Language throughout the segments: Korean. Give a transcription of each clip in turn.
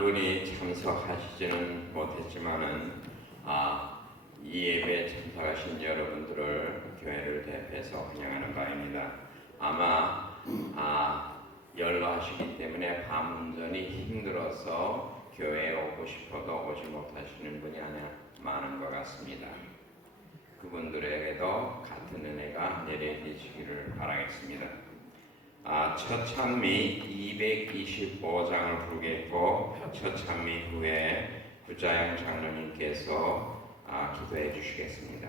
분이 참석하시지는 못했지만은 이 예배에 참석하신 여러분들을 교회를 대표해서 환영하는 바입니다. 아마 연로하시기 때문에 밤운전이 힘들어서 교회에 오고 싶어도 오지 못하시는 분이 아니라 많은 것 같습니다. 그분들에게도 같은 은혜가 내려지시기를 바라겠습니다. 첫 찬미 225장을 부르겠고 첫 찬미 후에 구자영 장로님께서 기도해 주시겠습니다.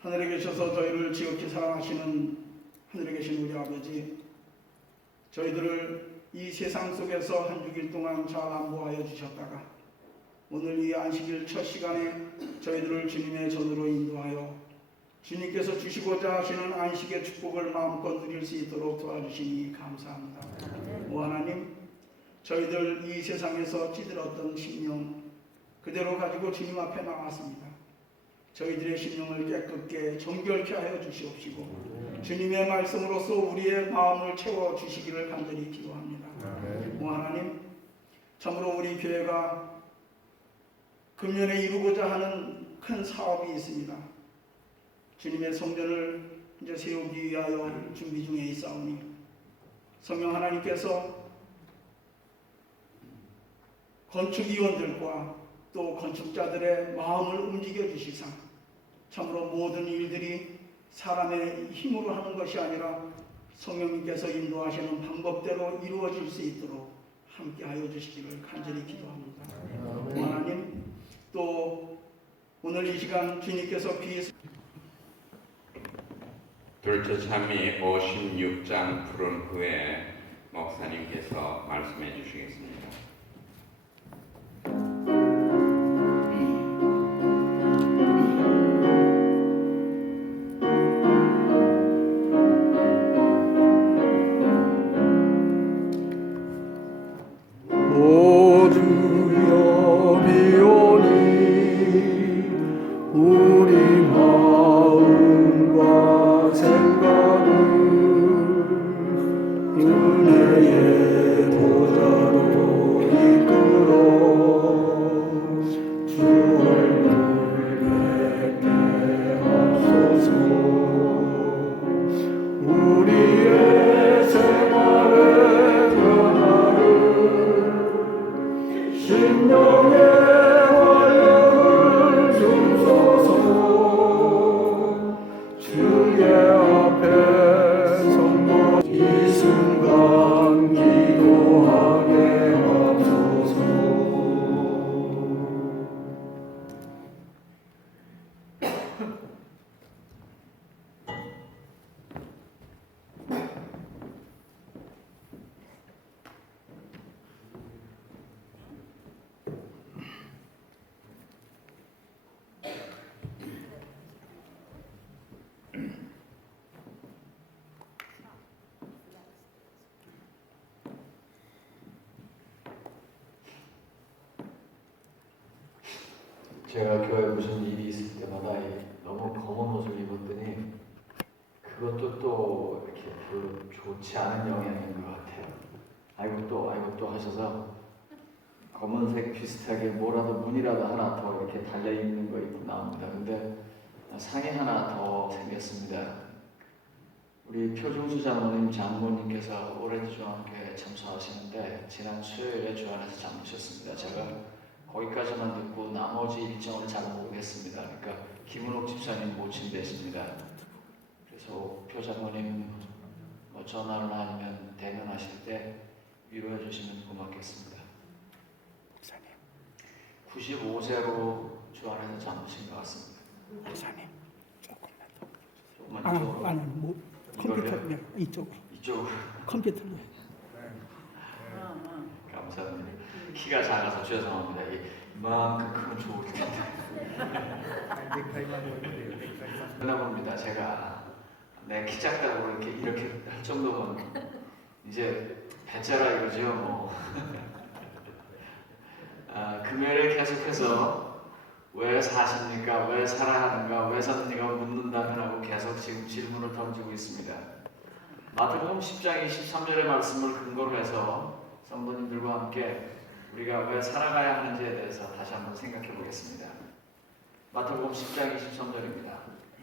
하늘에 계셔서 저희를 지극히 사랑하시는 하늘에 계신 우리 아버지, 저희들을 이 세상 속에서 한 주일 동안 잘 안보하여 주셨다가 오늘 이 안식일 첫 시간에 저희들을 주님의 전으로 인도하여 주님께서 주시고자 하시는 안식의 축복을 마음껏 누릴 수 있도록 도와주시니 감사합니다. 오 하나님, 저희들 이 세상에서 찌들었던 심령 그대로 가지고 주님 앞에 나왔습니다. 저희들의 심령을 깨끗게 정결케 하여 주시옵시고 주님의 말씀으로써 우리의 마음을 채워주시기를 간절히 기도합니다. 오 하나님, 참으로 우리 교회가 금년에 이루고자 하는 큰 사업이 있습니다. 주님의 성전을 이제 세우기 위하여 준비 중에 있사오니 성령 하나님께서 건축위원들과 또 건축자들의 마음을 움직여 주시사 참으로 모든 일들이 사람의 힘으로 하는 것이 아니라 성령님께서 인도하시는 방법대로 이루어질 수 있도록 함께하여 주시기를 간절히 기도합니다. 하나님, 또 오늘 이 시간 주님께서 둘째 찬미 56장 부른 후에 목사님께서 말씀해 주시겠습니다. 주 얼굴 제가 교회에 무슨 일이 있을 때마다 너무 검은 옷을 입었더니 그것도 또 이렇게 별로 좋지 않은 영향인 것 같아요. 아이고 또 하셔서 검은색 비슷하게 뭐라도 무늬라도 하나 더 이렇게 달려 있는 거 입고 나옵니다. 근데 상이 하나 더 생겼습니다. 우리 표중수 장모님 장모님께서 오랜 중앙교회에 참석하시는데 지난 수요일에 주안에서 잠드셨습니다. 제가 거기까지만 듣고 나머지 일정을 잘 모르겠습니다. 그러니까 김은옥 집사님 모친 대십니다. 그래서 표 장모님 전화나 아니면 대면하실 때 위로해 주시면 고맙겠습니다. 95세로 주안에서 잠드신 것 같습니다. 목사님 조금만 조금만. 이쪽으로. 아니 뭐 컴퓨터 이쪽으로. 이쪽으로. 컴퓨터로. 감사합니다. 키가 작아서 죄송합니다. 이만큼 크면 좋을 텐데. 끝나봅니다. 제가 내 키 작다고 이렇게 할 정도면 이제 배째라 이러죠. 뭐. 금요일에 계속해서 왜 사십니까? 왜 살아가는가? 왜 삽니까? 묻는다면 하고 계속 지금 질문을 던지고 있습니다. 마태복음 10장 23절의 말씀을 근거로 해서 성도님들과 함께 우리가 왜 살아가야 하는지에 대해서 다시 한번 생각해 보겠습니다. 마태복음 10장 23절입니다.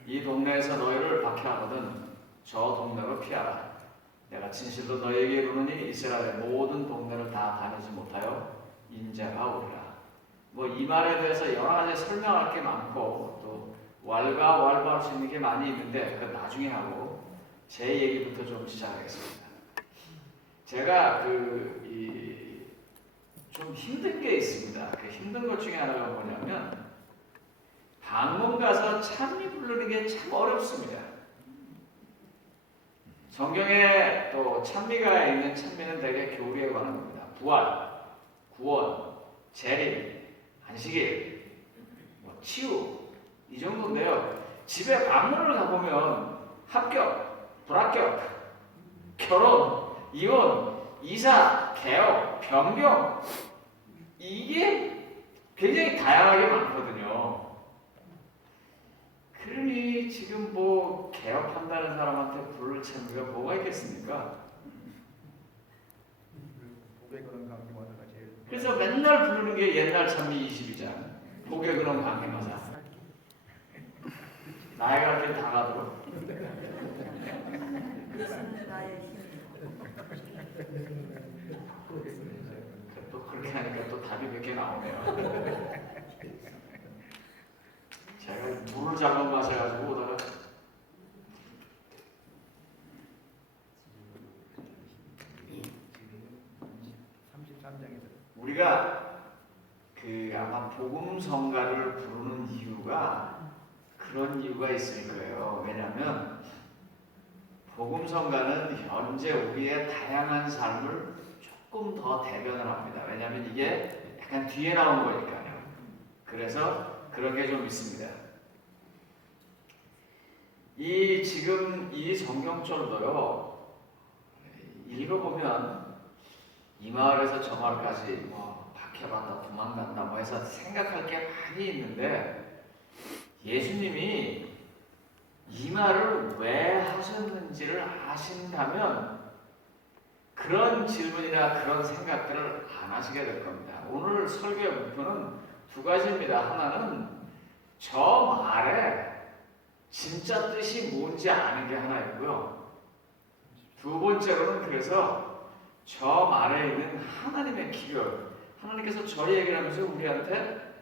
이 동네에서 너희를 박해하거든 저 동네로 피하라. 내가 진실로 너희에게 이르노니 이스라엘의 모든 동네를 다 다니지 못하여 인자가 오리라. 뭐 이 말에 대해서 여러 가지 설명할 게 많고 또 왈가왈부할 수 있는 게 많이 있는데 그 나중에 하고 제 얘기부터 좀 시작하겠습니다. 제가 좀 힘든 게 있습니다. 그 힘든 것 중에 하나가 뭐냐면 방문 가서 찬미 부르는 게 참 어렵습니다. 성경에 또 찬미가 있는 찬미는 대개 교리에 관한 겁니다. 부활, 구원, 재림, 안식일, 치유 이 정도인데요. 집에 방문을 가보면 합격, 불합격, 결혼, 이혼, 이사, 개업, 변경 이게 굉장히 다양하게 많거든요. 그러니 지금 뭐 개업한다는 사람한테 부를 찬미가 뭐가 있겠습니까? 그래서 맨날 부르는 게 옛날 찬미 22장 복의 근원 강림하사 나의 갈 길 다 가도록 또 그렇게 하니까 또 답이 몇 개 나오네요. 제가 물을 잘못 마셔가지고 오다가 우리가 아마 복음성가를 부르는 이유가 그런 이유가 있을 거예요. 왜냐하면 복음성가는 현재 우리의 다양한 삶을 조금 더 대변을 합니다. 왜냐하면 이게 약간 뒤에 나온 거니까요. 그래서 그런 게 좀 있습니다. 지금 이 성경절도요 읽어보면 이 마을에서 저 마을까지 뭐 박해받다 도망간다 뭐 해서 생각할 게 많이 있는데 예수님이 이 말을 왜 하셨는지를 아신다면 그런 질문이나 그런 생각들을 안 하시게 될 겁니다. 오늘 설교의 목표는 두 가지입니다. 하나는 저 말에 진짜 뜻이 뭔지 아는 게 하나 있고요. 두 번째로는 그래서 저 말에 있는 하나님의 기별, 하나님께서 저희 얘기를 하면서 우리한테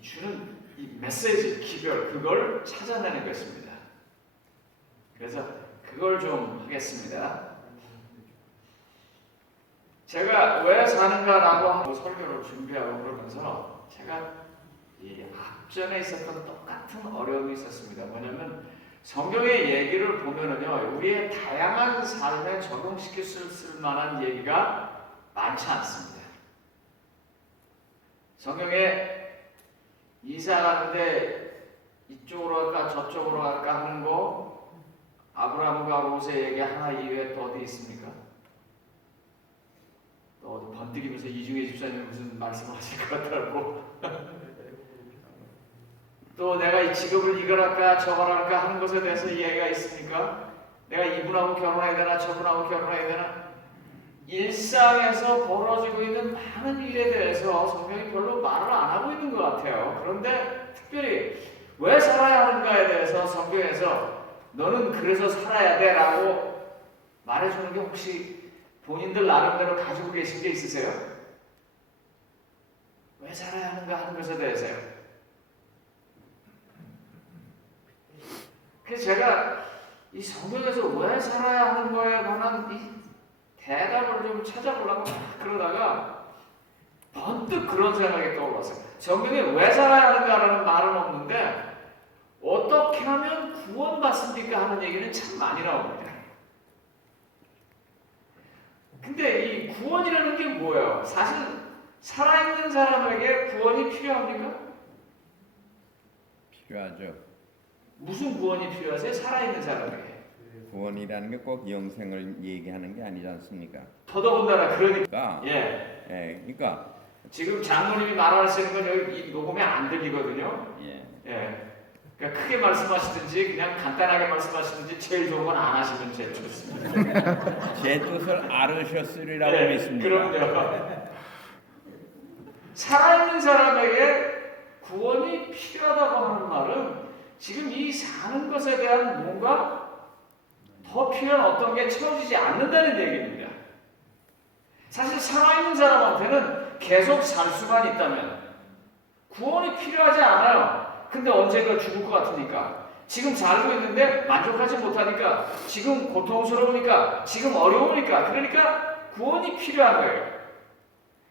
주는 이 메시지, 기별, 그걸 찾아내는 것입니다. 그래서 그걸 좀 하겠습니다. 제가 왜 사는가라고 하고 설교를 준비하고 그러면서 제가 이 앞전에 있었던 똑같은 어려움이 있었습니다. 뭐냐면 성경의 얘기를 보면은요, 우리의 다양한 삶에 적용시킬 수 있을 만한 얘기가 많지 않습니다. 성경에 이사가는데 이쪽으로 갈까 저쪽으로 갈까 하는 거 아브라함과 롯의 얘기 하나 이외에 또 어디 있습니까? 또 어디 번뜩이면서 이중의 집사님이 무슨 말씀을 하실 것 같더라고. 또 내가 이 직업을 이걸 할까 저걸 할까 하는 것에 대해서 이해가 있습니까? 내가 이분하고 결혼해야 되나 저분하고 결혼해야 되나? 일상에서 벌어지고 있는 많은 일에 대해서 성경이 별로 말을 안 하고 있는 것 같아요. 그런데 특별히 왜 살아야 하는가에 대해서 성경에서 너는 그래서 살아야 돼 라고 말해주는 게 혹시 본인들 나름대로 가지고 계신 게 있으세요? 왜 살아야 하는가 하는 것에 대해서요. 그래서 제가 이 성경에서 왜 살아야 하는 거에 관한 이 대답을 좀 찾아보려고 그러다가 번뜩 그런 생각이 떠올랐어요. 성경에 왜 살아야 하는가라는 말은 없는데 어떻게 하면 구원받습니까 하는 얘기는 참 많이 나옵니다. 근데 이 구원이라는 게 뭐예요? 사실 살아있는 사람에게 구원이 필요합니까? 필요하죠. 무슨 구원이 필요하세요? 살아있는 사람에게. 구원이라는 게 꼭 영생을 얘기하는 게 아니지 않습니까? 더더군다나 그러니까 그러니까 그러니까 지금 장로님이 말하시는 건 여기 이 녹음에 안 들리거든요. 예. 그러니까 크게 말씀하시든지 그냥 간단하게 말씀하시든지 제일 좋은 건 안 하시면 제일 좋습니다. 제 뜻을 알으셨으리라고 믿습니다. 그럼요. 살아있는 사람에게 구원이 필요하다고 하는 말은 지금 이 사는 것에 대한 뭔가 더 필요한 어떤 게 채워지지 않는다는 얘기입니다. 사실 살아있는 사람한테는 계속 살 수만 있다면 구원이 필요하지 않아요. 근데 언젠가 죽을 것 같으니까 지금 살고 있는데 만족하지 못하니까 지금 고통스러우니까 지금 어려우니까 그러니까 구원이 필요한 거예요.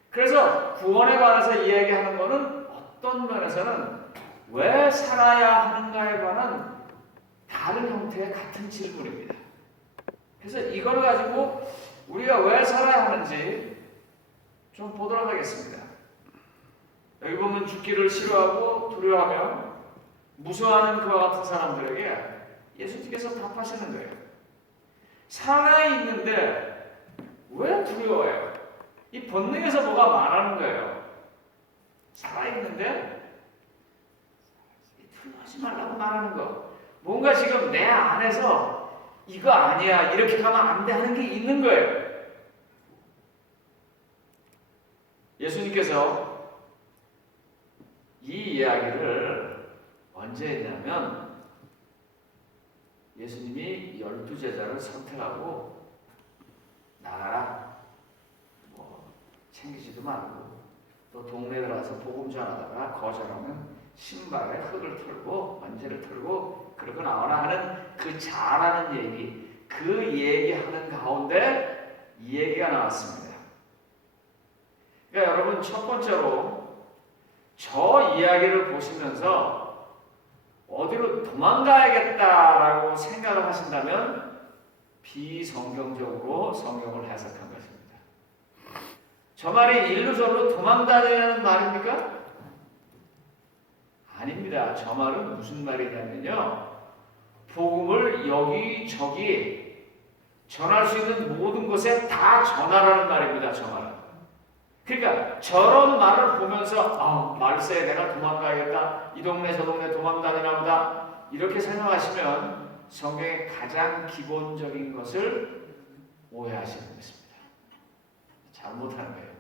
그래서 구원에 관해서 이야기하는 것은 어떤 면에서는 왜 살아야 하는가에 관한 다른 형태의 같은 질문입니다. 그래서 이걸 가지고 우리가 왜 살아야 하는지 좀 보도록 하겠습니다. 여기 보면 죽기를 싫어하고 두려워하며 무서워하는 그와 같은 사람들에게 예수님께서 답하시는 거예요. 살아있는데 왜 두려워해요? 이 본능에서 뭐가 말하는 거예요. 살아있는데 두려워하지 말라고 말하는 거. 뭔가 지금 내 안에서 이거 아니야 이렇게 가면 안 돼 하는 게 있는 거예요. 예수님께서 이 이야기를 언제 했냐면 예수님이 12제자를 선택하고 나가라 챙기지도 말고 또 동네 들어가서 복음 전하다가 거절하면 신발에 흙을 털고 먼지를 털고 그러고 나오라 하는 그 잘하는 얘기, 그 얘기하는 가운데 이 얘기가 나왔습니다. 그러니까 여러분 첫 번째로 저 이야기를 보시면서 어디로 도망가야겠다라고 생각을 하신다면 비성경적으로 성경을 해석한 것입니다. 저 말이 일루절로 도망다니라는 말입니까? 아닙니다. 저 말은 무슨 말이냐면요. 복음을 여기저기 전할 수 있는 모든 곳에 다 전하라는 말입니다. 저 말은. 그러니까 저런 말을 보면서 말세에 내가 도망가야겠다. 이 동네 저 동네 도망다니나 보다. 이렇게 생각하시면 성경의 가장 기본적인 것을 오해하시는 것입니다. 잘못하는 거예요.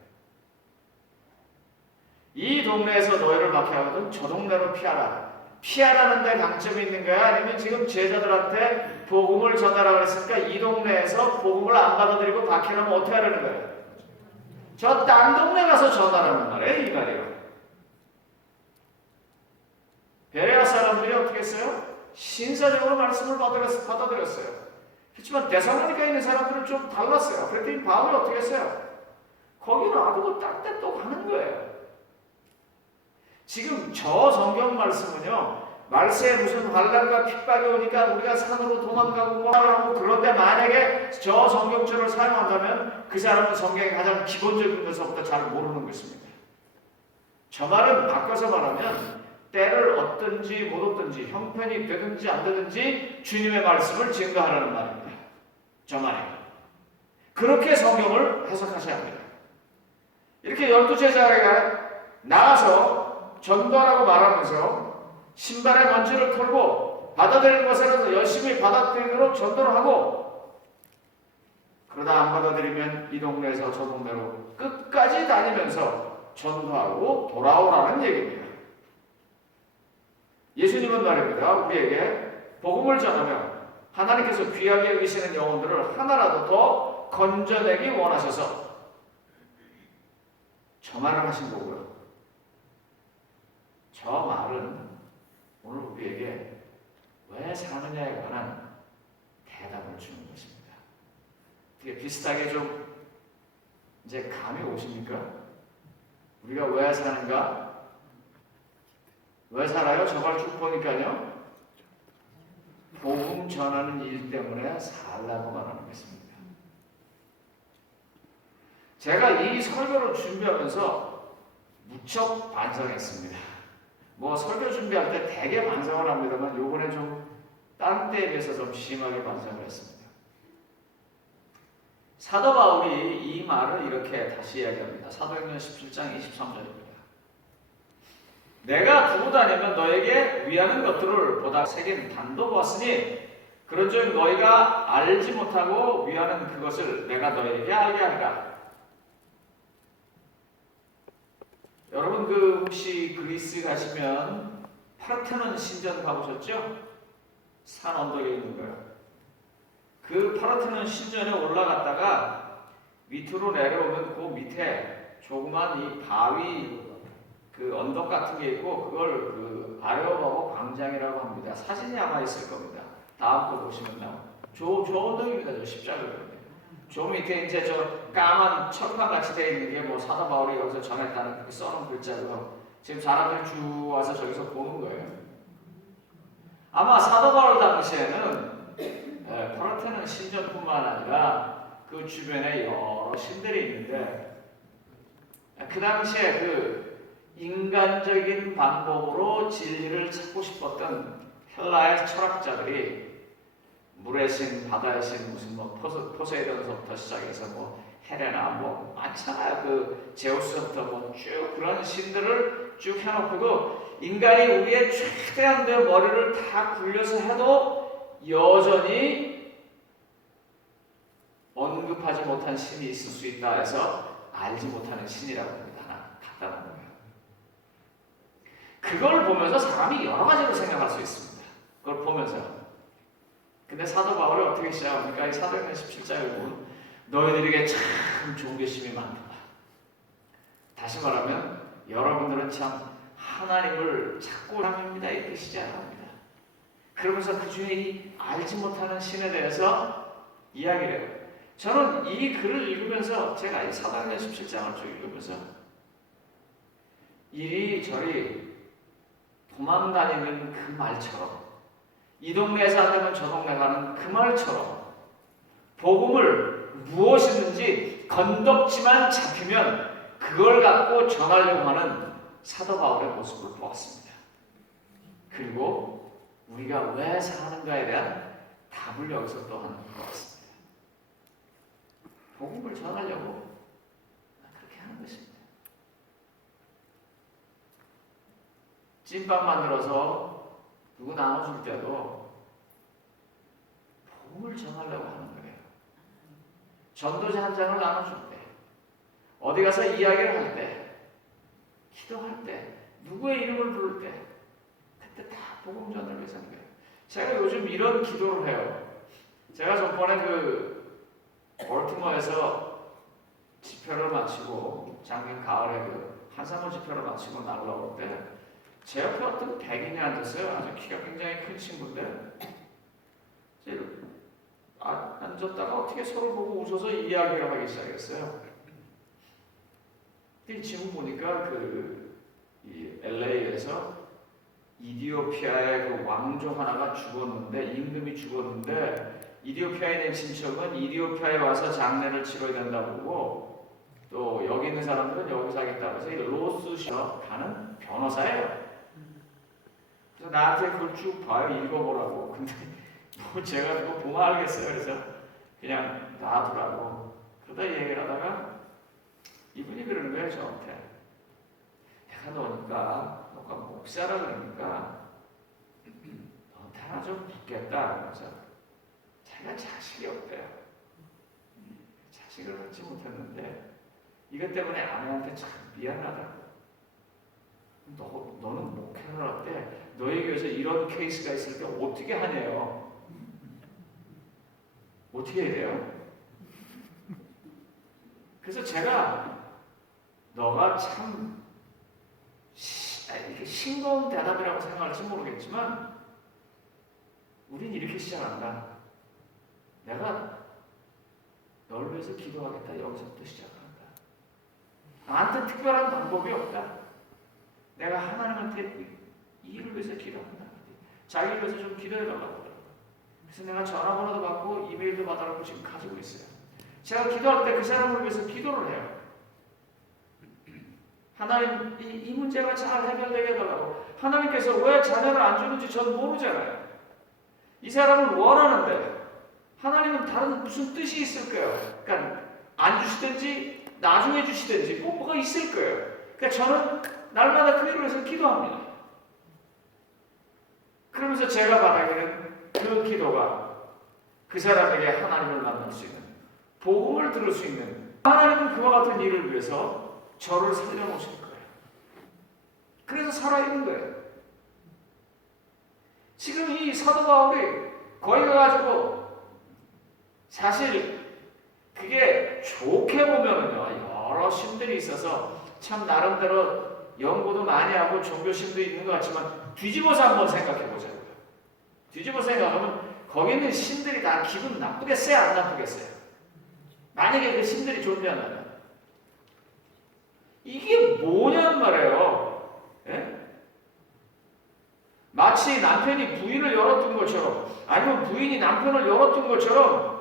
이 동네에서 너희를 박해하거든 저 동네로 피하라. 피하라는 데 강점이 있는 거야? 아니면 지금 제자들한테 복음을 전하라고 했으니까 이 동네에서 복음을 안 받아들이고 박해하면 어떻게 하려는 거예요? 저 딴 동네 가서 전하라는 말이에요. 이 말이에요. 베레아 사람들이 어떻게 했어요? 신사적으로 말씀을 받아들였어요. 그렇지만 데살로니가에 있는 사람들은 좀 달랐어요. 그랬더니 바울이 어떻게 했어요? 거기 놔두고 딴 데 또 가는 거예요. 지금 저 성경 말씀은요, 말세에 무슨 환난과 핍박이 오니까 우리가 산으로 도망가고 뭐 하고 그런데 만약에 저 성경처를 사용한다면 그 사람은 성경의 가장 기본적인 것부터 잘 모르는 것입니다. 저 말은 바꿔서 말하면 때를 얻든지 못 얻든지 형편이 되든지 안 되든지 주님의 말씀을 증거하라는 말입니다. 저 말이. 그렇게 성경을 해석하셔야 합니다. 이렇게 12제자가 나가서 전도하라고 말하면서 신발의 먼지를 털고 받아들이는 것에라도 열심히 받아들이도록 전도를 하고, 그러다 안 받아들이면 이 동네에서 저 동네로 끝까지 다니면서 전도하고 돌아오라는 얘기입니다. 예수님은 말입니다. 우리에게 복음을 전하며 하나님께서 귀하게 여기시는 영혼들을 하나라도 더 건져내기 원하셔서 저 말을 하신 거고요. 저 말은 오늘 우리에게 왜 사느냐에 관한 대답을 주는 것입니다. 되게 비슷하게 좀 이제 감이 오십니까? 우리가 왜 사는가? 왜 살아요? 저걸 쭉 보니까요. 복음 전하는 일 때문에 살라고 말하는 것입니다. 제가 이 설교를 준비하면서 무척 반성했습니다. 뭐 설교 준비할 때 되게 반성을 합니다만 요번에 좀 다른 때에 비해서 좀 심하게 반성을 했습니다. 사도 바울이 이 말을 이렇게 다시 이야기합니다. 사도행전 17장 23절입니다. 내가 두고 다니면 너에게 위하는 것들을 보다 새긴 단도 보았으니 그런즉 너희가 알지 못하고 위하는 그것을 내가 너에게 알게 하리라. 여러분 혹시 그리스 가시면 파르테논 신전 가보셨죠? 산 언덕에 있는 거예요. 그 파르테논 신전에 올라갔다가 밑으로 내려오면 그 밑에 조그만 이 바위 그 언덕 같은 게 있고 그걸 그 아레오바고 광장이라고 합니다. 사진이 아마 있을 겁니다. 다음 거 보시면 나옵니다. 저 언덕입니다. 저 십자가입니다. 저 밑에 이제 저 까만 철판 같이 되어 있는 게 뭐 사도 바울이 여기서 전했다는 써놓은 글자로 지금 사람들이 쭉 와서 저기서 보는 거예요. 아마 사도 바울 당시에는 파르테논 신전뿐만 아니라 그 주변에 여러 신들이 있는데 그 당시에 그 인간적인 방법으로 진리를 찾고 싶었던 헬라의 철학자들이 물의 신, 바다의 신, 무슨 뭐 포세이돈서부터 시작해서 뭐 헤레나 뭐 많잖아요. 그 제우스부터 뭐 쭉 그런 신들을 쭉 해놓고도 인간이 우리의 최대한 내 머리를 다 굴려서 해도 여전히 언급하지 못한 신이 있을 수 있다 해서 알지 못하는 신이라고 하나 갖다 놓은 거예요. 그걸 보면서 사람이 여러 가지로 생각할 수 있습니다. 그걸 보면서. 근데 사도 바울이 어떻게 시작합니까? 이 사도행전 17장을 보면 너희들에게 참 좋은 계심이 많다. 다시 말하면 여러분들은 참 하나님을 찾고 합니다. 이렇게 시작합니다. 그러면서 그 중에 이 알지 못하는 신에 대해서 이야기를 해요. 저는 이 글을 읽으면서 제가 이 사도행전 17장을 쭉 읽으면서 이리저리 도망다니는 그 말처럼 이 동네에서 안 되면 저 동네 가는 그 말처럼 복음을 무엇이든지 건덕지만 잡히면 그걸 갖고 전하려고 하는 사도 바울의 모습을 보았습니다. 그리고 우리가 왜 사는가에 대한 답을 여기서 또 하는 것 같습니다. 복음을 전하려고 그렇게 하는 것입니다. 찐빵 만들어서 누구 나눠줄 때도 복음을 전하려고 하는 거예요. 전도자 한 장을 나눠줄 때, 어디 가서 이야기를 할 때, 기도할 때, 누구의 이름을 부를 때, 그때 다 복음 전을 위해서 하는 거예요. 제가 요즘 이런 기도를 해요. 제가 전번에 그 볼티모어에서 집회를 마치고 작년 가을에 그 한산호 집회를 마치고 나오려고 할 때 제 옆에 어떤 백인이 앉았어요. 아주 키가 굉장히 큰 친구인데 앉았다가 어떻게 서로 보고 웃어서 이야기를 하기 시작했어요. 근데 지금 보니까 이 LA에서 이디오피아의 그 왕조 하나가 죽었는데 임금이 죽었는데 이디오피아에 낸 친척은 이디오피아에 와서 장례를 치러야 된다고 보고 또 여기 있는 사람들은 여기서 하겠다고 해서 로스셔 가는 변호사예요. 그래서 나한테 그걸 쭉 봐요. 읽어보라고. 근데 뭐 제가 그거 보면 알겠어요. 그래서 그냥 놔두라고. 그러다 얘기를 하다가 이분이 그러는 거예요. 저한테. 내가 너가 목사라 그러니까 하나 좀 묻겠다 그러면서 자기가 자식이 없대요. 자식을 갖지 못했는데 이것 때문에 아내한테 참 미안하다고. 너는 목회를 할 때 너희 교회에서 이런 케이스가 있을 때 어떻게 하냐요? 어떻게 해야 돼요? 그래서 제가 너가 참 이렇게 싱거운 대답이라고 생각할지 모르겠지만 우린 이렇게 시작한다. 내가 너를 위해서 기도하겠다. 여기서부터 시작한다. 나한테 특별한 방법이 없다. 내가 하나님한테 이 일을 위해서 기도한다. 자기를 위해서 좀 기도해달라고 하더라고요. 그래서 내가 전화번호도 받고 이메일도 받아놓고 지금 가지고 있어요. 제가 기도할 때 그 사람을 위해서 기도를 해요. 하나님 이 문제가 잘 해결되게 해달라고. 하나님께서 왜 자녀를 안 주는지 전 모르잖아요. 이 사람은 원하는데 하나님은 다른 무슨 뜻이 있을 거예요. 그러니까 안 주시든지 나중에 주시든지 뭐가 있을 거예요. 그러니까 저는 날마다 그 일을 위해서 기도합니다. 그러면서 제가 바라기는 그 기도가 그 사람에게 하나님을 만날 수 있는, 복음을 들을 수 있는, 하나님은 그와 같은 일을 위해서 저를 살려놓으실 거예요. 그래서 살아있는 거예요. 지금 이 사도 바울이 거기 가가지고 사실 그게 좋게 보면은요, 여러 신들이 있어서 참 나름대로 연구도 많이 하고 종교심도 있는 것 같지만 뒤집어서 한번 생각해 보자고요. 뒤집어서 생각하면 거기 있는 신들이 다 기분 나쁘겠어요? 안 나쁘겠어요? 만약에 그 신들이 존재한다면 이게 뭐냔 말이에요. 예? 마치 남편이 부인을 열어둔 것처럼 아니면 부인이 남편을 열어둔 것처럼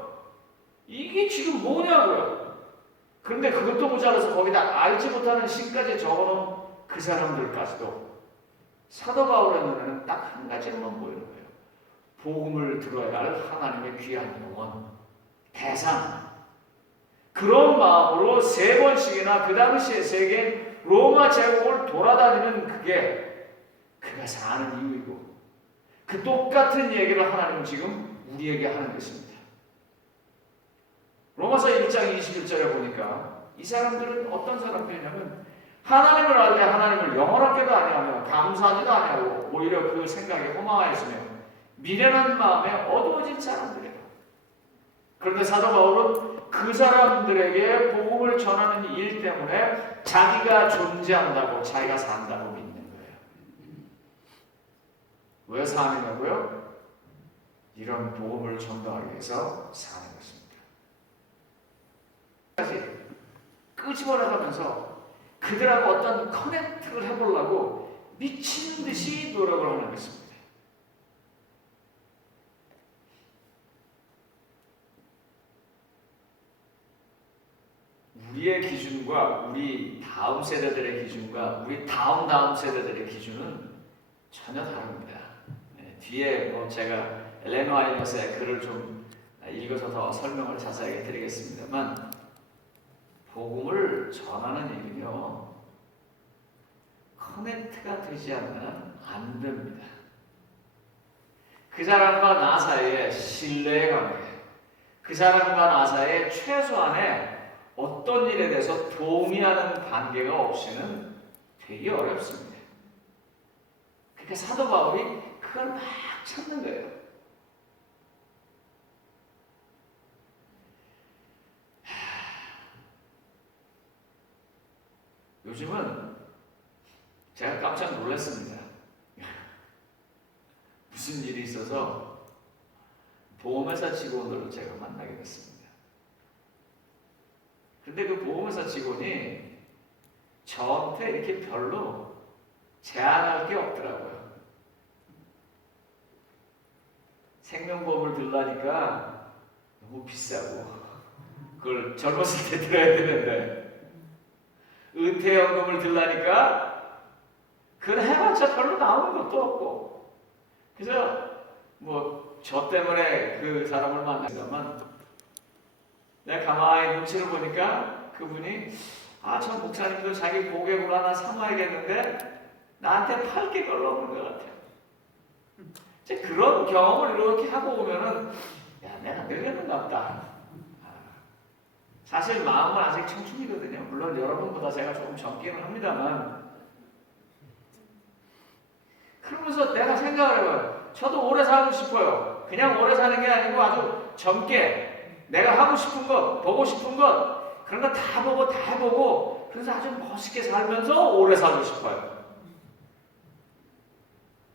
이게 지금 뭐냐고요. 그런데 그것도 모자라서 거기다 알지 못하는 신까지 적어놓은 그 사람들까지도 사도 바울의 눈에는 딱 한 가지로만 보이는 거예요. 복음을 들어야 할 하나님의 귀한 영혼, 대상. 그런 마음으로 3번씩이나 그 당시의 세계인 로마 제국을 돌아다니는 그게 그가 사는 이유이고 그 똑같은 얘기를 하나님은 지금 우리에게 하는 것입니다. 로마서 1장 21절에 보니까 이 사람들은 어떤 사람들이냐면 하나님을 알 때 하나님을 영원하게도 아니하며 감사하지도 아니하고 오히려 그 생각에 허망하였으며 미련한 마음에 어두워진 사람들이에요. 그런데 사도 바울은 그 사람들에게 복음을 전하는 일 때문에 자기가 존재한다고 자기가 산다고 믿는 거예요. 왜 사느냐고요? 이런 복음을 전도하기 위해서 사는 것입니다. 까지 끄집어나가면서 그들하고 어떤 커넥트를 해보려고 미친 듯이 노력을 하는 것입니다. 우리의 기준과 우리 다음 세대들의 기준과 우리 다음 세대들의 기준은 전혀 다릅니다. 뒤에 제가 엘렌 화이트의 글을 좀 읽어서 더 설명을 자세하게 드리겠습니다만 복음을 전하는 일은요 커넥트가 되지 않으면 안 됩니다. 그 사람과 나 사이에 신뢰의 관계, 그 사람과 나 사이에 최소한의 어떤 일에 대해서 동의하는 관계가 없이는 되게 어렵습니다. 그러니까 사도 바울이 그걸 막 찾는 거예요. 요즘은 제가 깜짝 놀랐습니다. 무슨 일이 있어서 보험회사 직원들을 제가 만나게 됐습니다. 근데 그 보험회사 직원이 저한테 이렇게 별로 제안할 게 없더라고요. 생명보험을 들라니까 너무 비싸고 그걸 젊었을 때 들어야 되는데 은퇴연금을 들라니까 그건 해봤자 별로 나오는 것도 없고 그래서 저 때문에 그 사람을 만났지만 내가 가만히 눈치를 보니까 그분이 저 목사님도 자기 고객으로 하나 삼아야겠는데 나한테 팔 게 별로 없는 것 같아요. 이제 그런 경험을 이렇게 하고 오면은 야, 내가 늙었는가 보다. 사실 마음은 아직 청춘이거든요. 물론 여러분보다 제가 조금 젊기는 합니다만, 그러면서 내가 생각을 해봐요. 저도 오래 살고 싶어요. 그냥 오래 사는 게 아니고 아주 젊게 내가 하고 싶은 것, 보고 싶은 것, 그런 거 다 보고 다 해보고, 그래서 아주 멋있게 살면서 오래 살고 싶어요.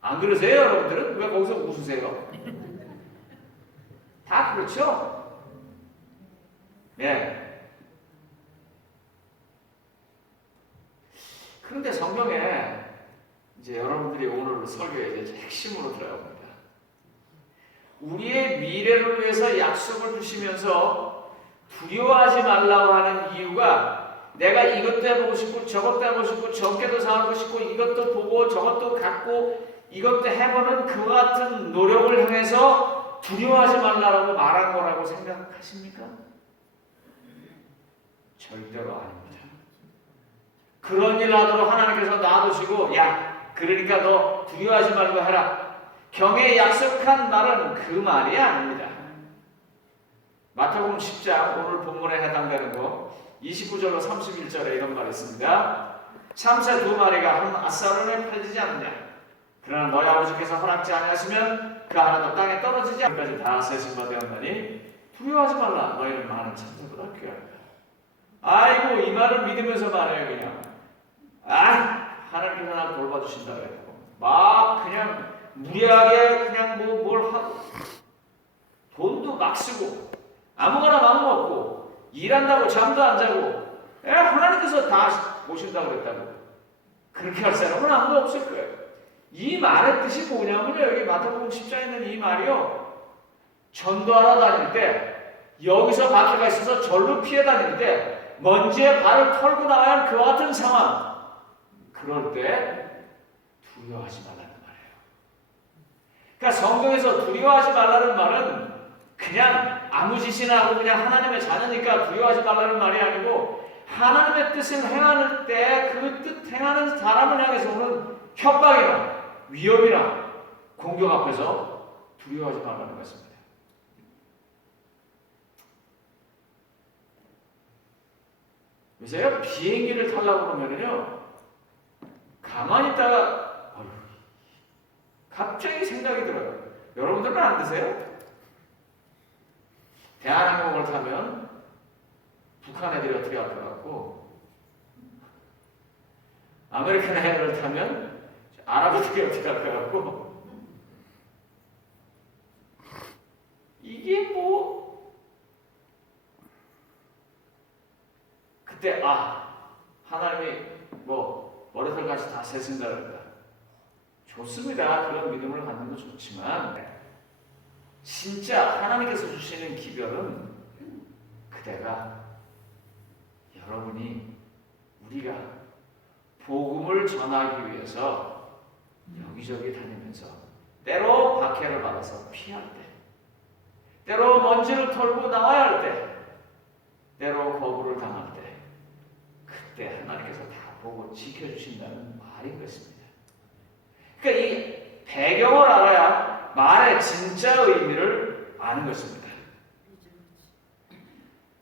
안 그러세요, 여러분들은? 왜 거기서 웃으세요? 다 그렇죠? 네. 그런데 성경에 이제 여러분들이 오늘 설교에 이제 핵심으로 들어갑니다. 우리의 미래를 위해서 약속을 주시면서 두려워하지 말라고 하는 이유가 내가 이것도 해보고 싶고 저것도 해보고 싶고 적게도 살고 싶고 이것도 보고 저것도 갖고 이것도 해보는 그와 같은 노력을 향해서 두려워하지 말라고 말한 거라고 생각하십니까? 절대로 아닙니다. 그런 일 하도록 하나님께서 놔두시고 야 그러니까 너 두려워하지 말고 해라. 경에 약속한 말은 그 말이 아닙니다. 마태복음 10장 오늘 본문에 해당되는 거 29절로 31절에 이런 말이 있습니다. 참새 두 마리가 한 아사론에 팔리지 않느냐. 그러나 너희 아버지께서 허락지 아니하시면 그 하나도 땅에 떨어지지 않기까지 다 세신바 되었나니 두려워하지 말라. 너희는 많은 참새보다 귀하다. 아이고 이 말을 믿으면서 말해요. 그냥 하나님께서 나를 돌봐주신다 그랬고 막 그냥 무리하게 그냥 뭘 하고 돈도 막 쓰고 아무거나 막 먹고 일한다고 잠도 안 자고 하나님께서 다 모신다고 그랬다고 그렇게 할 사람은 아무도 없을 거예요. 이 말의 뜻이 뭐냐면요, 여기 마태복음 10장에 있는 이 말이요, 전도하러 다닐 때 여기서 박해가 있어서 절로 피해 다닐 때 먼지에 발을 털고 나와야 하는 그와 같은 상황, 그럴 때 두려워하지 말라는 말이에요. 그러니까 성경에서 두려워하지 말라는 말은 그냥 아무 짓이나 하고 그냥 하나님의 자녀니까 두려워하지 말라는 말이 아니고 하나님의 뜻을 행하는 때 그 뜻 행하는 사람을 향해서 오는 협박이나 위협이나 공격 앞에서 두려워하지 말라는 것입니다. 요새 비행기를 타려고 그러면요 가만히 있다가 갑자기 생각이 들어요. 여러분들은 안 드세요? 대한항공을 타면 북한 애들이 어떻게 할 것 같고 아메리칸 에어를 타면 아랍애들이 어떻게 할 것 같고 이게 뭐 그때 하나님이 뭐 머리털같이 다 세신다 그런다. 좋습니다. 그런 믿음을 갖는 건 좋지만 진짜 하나님께서 주시는 기별은 그대가 여러분이 우리가 복음을 전하기 위해서 여기저기 다니면서 때로 박해를 받아서 피할 때, 때로 먼지를 털고 나와야 할 때, 때로 거부를 당할 때, 그때 하나님께서 다 보고 지켜주신다는 말인 것입니다. 그러니까 이 배경을 알아야 말의 진짜 의미를 아는 것입니다.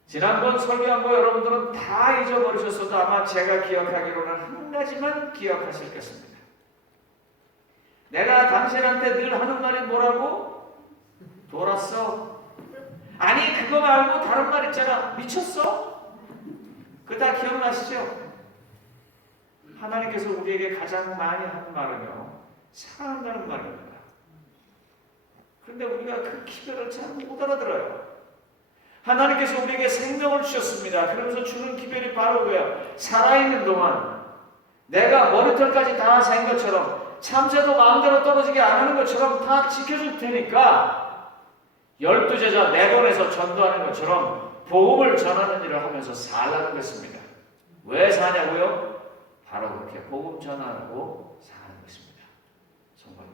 지난번 설교한 거 여러분들은 다 잊어버리셨어도 아마 제가 기억하기로는 한 가지만 기억하실 것입니다. 내가 당신한테 늘 하는 말이 뭐라고? 돌았어. 아니 그거 말고 다른 말 있잖아. 미쳤어? 그거 다 기억나시죠? 하나님께서 우리에게 가장 많이 하는 말은요, 사랑한다는 말입니다. 그런데 우리가 그 기별을 잘 못 알아들어요. 하나님께서 우리에게 생명을 주셨습니다. 그러면서 주는 기별이 바로 뭐예요? 살아있는 동안 내가 머리털까지 다 센 것처럼 참새도 마음대로 떨어지게 안 하는 것처럼 다 지켜줄 테니까 12제자 내보내서 전도하는 것처럼 복음을 전하는 일을 하면서 살라는 것입니다. 왜 사냐고요? 바로 그렇게 복음 전하고 사는 것입니다. 성도님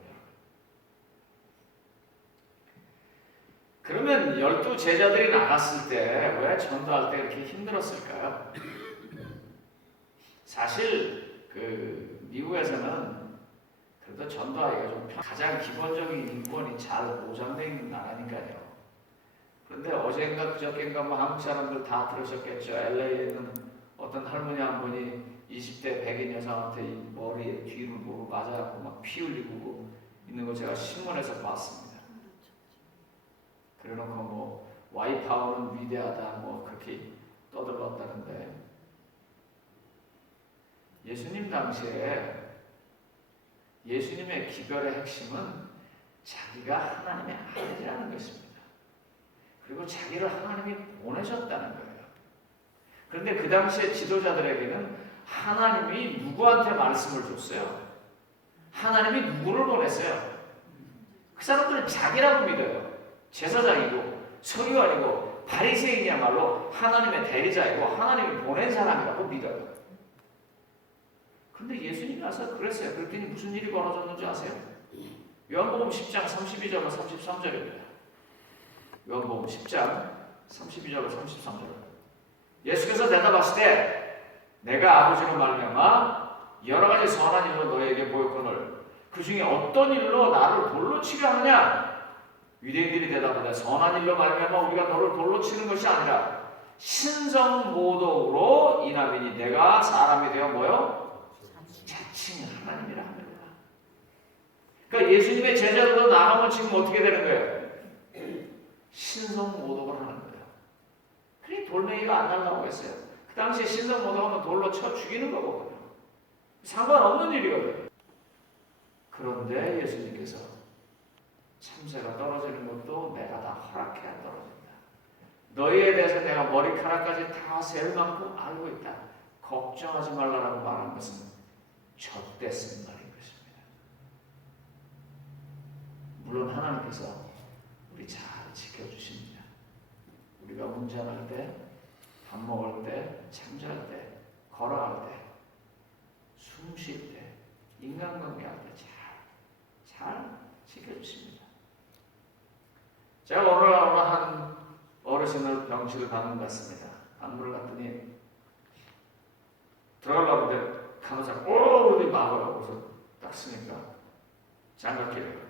여러분. 그러면 12제자들이 나갔을 때 왜 전도할 때 이렇게 힘들었을까요? 사실 미국에서는 그래도 전도하기가 좀 가장 기본적인 인권이 잘 보장되어 있는 나라니까요. 그런데 어젠가 그저께인가 뭐 한국 사람들 다 들으셨겠죠. LA에는 어떤 할머니 한 분이 20대 백인 여성한테 이 머리에 뒤를 보고 맞아갖고 막 피 흘리고 있는 거 제가 신문에서 봤습니다. 그래놓고 뭐 와이파워는 위대하다 뭐 그렇게 떠들었다는데, 예수님 당시에 예수님의 기별의 핵심은 자기가 하나님의 아들이라는 것입니다. 그리고 자기를 하나님이 보내셨다는 거예요. 그런데 그 당시에 지도자들에게는 하나님이 누구한테 말씀을 줬어요? 하나님이 누구를 보냈어요? 그 사람들은 자기라고 믿어요. 제사장이고 서기관이고 바리새인이야말로 하나님의 대리자이고 하나님이 보낸 사람이라고 믿어요. 근데 예수님이 와서 그랬어요. 그랬더니 무슨 일이 벌어졌는지 아세요? 요한복음 10장 32절과 33절입니다. 요한복음 10장 32절과 33절. 예수께서 대답하시되 내가 아버지로 말미암아 여러 가지 선한 일로 너에게 보였거늘 그 중에 어떤 일로 나를 돌로 치려 하느냐? 유대인들이 대답하되 선한 일로 말미암아 우리가 너를 돌로 치는 것이 아니라 신성모독으로 인하미니 내가 사람이 되어 뭐요? 자칭 하나님이라 합니다. 그러니까 예수님의 제자들도 나가면 지금 어떻게 되는 거예요? 신성모독을 하는 거예요. 그래 돌멩이가 안 날라고 했어요. 그 당시에 신성모독하면 돌로 쳐 죽이는 거거든요. 상관없는 일이거든요. 그런데 예수님께서 참새가 떨어지는 것도 내가 다 허락해야 떨어진다. 너희에 대해서 내가 머리카락까지 다 셀 만큼 알고 있다. 걱정하지 말라라고 말한 것은 젖대 쓴 말인 것입니다. 물론 하나님께서 우리 잘 지켜주십니다. 우리가 운전할 때, 밥 먹을 때, 잠잘 때, 걸어갈 때, 숨 쉴 때, 인간관계할 때 잘 지켜주십니다. 제가 오늘 한 어르신을 병실을 방문 갔습니다. 방문을 갔더니 들어가려고 하는데 간호사가 오르르 막아요. 그래서 딱 쓰니까 장갑 끼고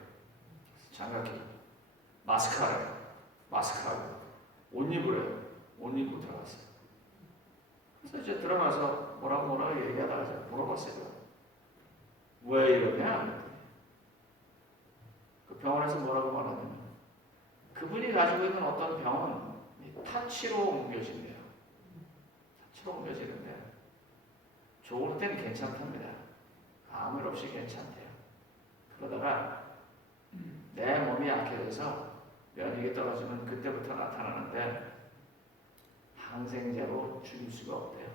마스크 하고 옷 입으래요. 옷 입고 들어갔어요. 그래서 이제 들어가서 뭐라고 얘기하다가 제가 물어봤어요. 왜 이러냐? 그 병원에서 뭐라고 말하냐면 그분이 가지고 있는 어떤 병은 타치로 옮겨진대요. 타치로 옮겨지는데 좋을 땐 괜찮답니다. 아무 일 없이 괜찮대요. 그러다가 내 몸이 약해져서 면역이 떨어지면 그때부터 나타나는데 항생제로 죽일 수가 없대요.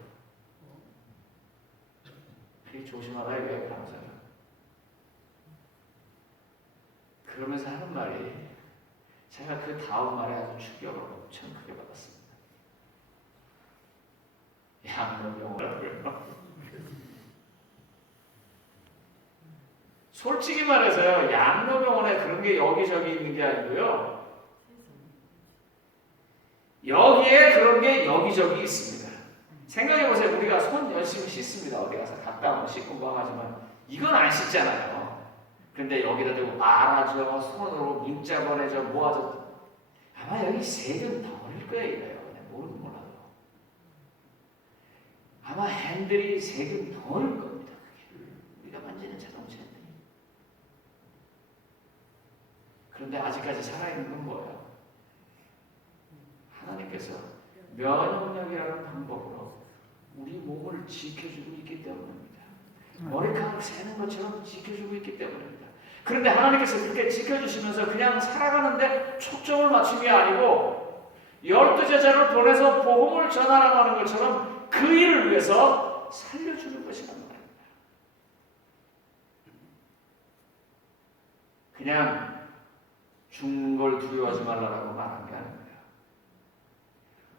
그게 조심하라 이거예요, 간호사가. 그러면서 하는 말이 제가 그 다음 말에 아주 충격을 엄청 크게 받았습니다. 양로병원이라고요. 솔직히 말해서요, 양로병원에 그런 게 여기저기 있는 게 아니고요. 여기에 그런 게 여기저기 있습니다. 생각해보세요. 우리가 손 열심히 씻습니다. 어디 가서 갔다 오면 씻고 하지만 이건 안 씻잖아요. 근데 여기다 대고 말하죠. 손으로 문자 보내죠. 뭐하죠. 아마 여기 세금 덩어리일 거예요. 이래요. 그냥 모르긴 몰라도. 아마 핸들이 세금 덩어리일 겁니다. 우리가 만지는 자동차 핸들이. 그런데 아직까지 살아있는 건 뭐예요? 하나님께서 면역력이라는 방법으로 우리 몸을 지켜주고 있기 때문입니다. 머리카락 세는 것처럼 지켜주고 있기 때문입니다. 그런데 하나님께서 그렇게 지켜주시면서 그냥 살아가는데 초점을 맞춘 게 아니고 12제자를 보내서 복음을 전하라고 하는 것처럼 그 일을 위해서 살려주는 것이란 말입니다. 그냥 죽는 걸 두려워하지 말라고 말한 게 아닙니다.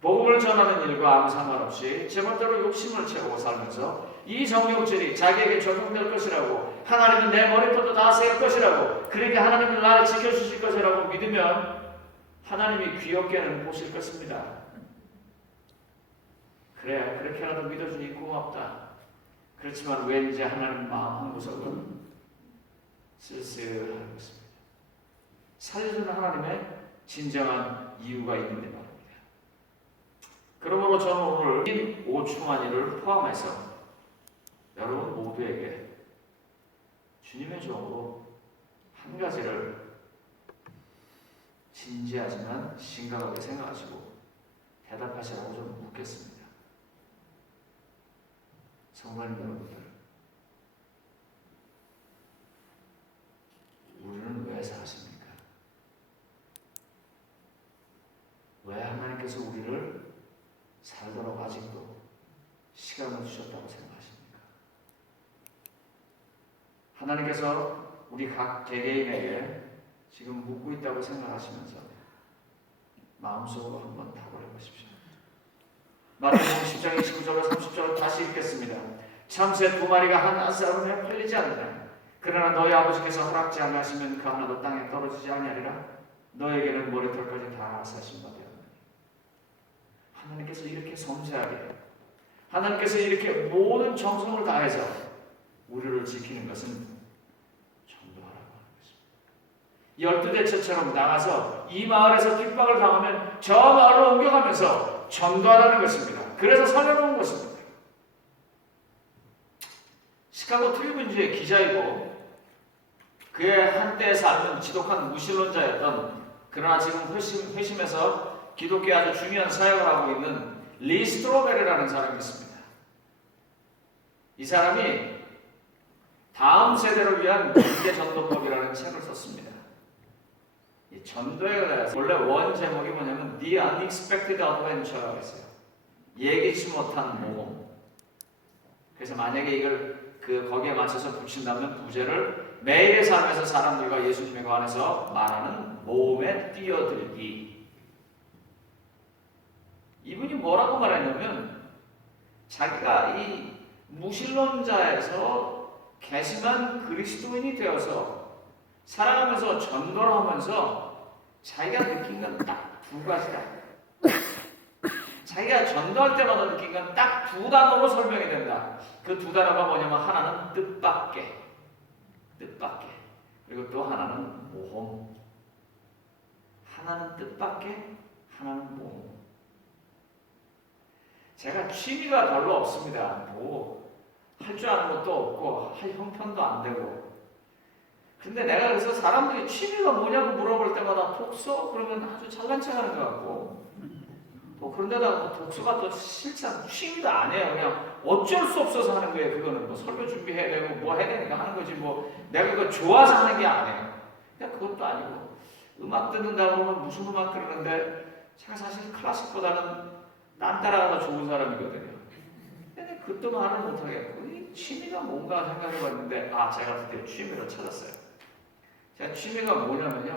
복음을 전하는 일과 아무 상관없이 제멋대로 욕심을 채우고 살면서 이 성경절이 자기에게 적용될 것이라고, 하나님은 내 머리털도 다 셀 것이라고, 그러니까 하나님은 나를 지켜주실 것이라고 믿으면 하나님이 귀엽게는 보실 것입니다. 그래, 그렇게라도 믿어주니 고맙다. 그렇지만 왠지 하나님 마음 한구석은 쓸쓸한 것입니다. 살려주는 하나님의 진정한 이유가 있는데 말입니다. 그러므로 저는 오늘 이 오충환이를 포함해서 여러분 모두에게 주님의 종으로 한 가지를 진지하지만 심각하게 생각하시고 대답하시라고 좀 묻겠습니다. 성도님 여러분들, 우리는 왜 사십니까? 왜 하나님께서 우리를 살도록 아직도 시간을 주셨다고 생각하십니까? 하나님께서 우리 각 개개인에게 지금 묻고 있다고 생각하시면서 마음속으로 한번 답을 해보십시오. 마태복음 10장 29절로 30절을 다시 읽겠습니다. 참새 2마리가 한 쌀음에 팔리지 않느냐? 그러나 너희 아버지께서 허락지 아니하시면 그 하나도 땅에 떨어지지 아니하리라. 너에게는 머리털까지 다 사신 바 되었느니. 하나님께서 이렇게 섬세하게, 하나님께서 이렇게 모든 정성을 다해서 우리를 지키는 것은 전도하라고 하는 것입니다. 12대처처럼 나가서 이 마을에서 핍박을 당하면 저 마을로 옮겨가면서 전도하라는 것입니다. 그래서 살려놓은 것입니다. 시카고 트리뷴지의 기자이고 그의 한때 삶은 지독한 무신론자였던, 그러나 지금 회심해서 기독교에 아주 중요한 사역을 하고 있는 리 스트로벨이라는 사람이 있습니다. 이 사람이 다음 세대를 위한 기계 전도법이라는 책을 썼습니다. 이 전도에 대해서 원래 원 제목이 뭐냐면 The Unexpected Adventure라고 했어요. 예기치 못한 모험. 그래서 만약에 이걸 거기에 맞춰서 붙인다면 부제를 매일의 삶에서 사람들과 예수님에 관해서 말하는 모험에 뛰어들기. 이분이 뭐라고 말했냐면 자기가 이 무신론자에서 개심한 그리스도인이 되어서 살아가면서 전도를 하면서 자기가 느낀 건 딱 두 가지다. 자기가 전도할 때마다 느낀 건 딱 두 단어로 설명이 된다. 그 두 단어가 뭐냐면 하나는 뜻밖의, 그리고 또 하나는 모험. 하나는 뜻밖의, 하나는 모험. 제가 취미가 별로 없습니다. 할 줄 아는 것도 없고 할 형편도 안 되고. 근데 내가 그래서 사람들이 취미가 뭐냐고 물어볼 때마다 독서? 그러면 아주 잘난 척하는 것 같고, 그런데다가 독서가 또 실상 취미도 아니에요. 그냥 어쩔 수 없어서 하는 거예요. 그거는 설교 준비해야 되고 뭐 해야 되니까 하는 거지, 내가 그거 좋아서 하는 게 아니에요. 그냥 그것도 아니고, 음악 듣는다 그러면 무슨 음악 들으는데 제가 사실 클래식보다는 딴 따라가다 좋은 사람이거든요. 근데 그것도 말을 못하겠고, 이 취미가 뭔가 생각해봤는데 제가 드디어 취미를 찾았어요. 제가 취미가 뭐냐면요,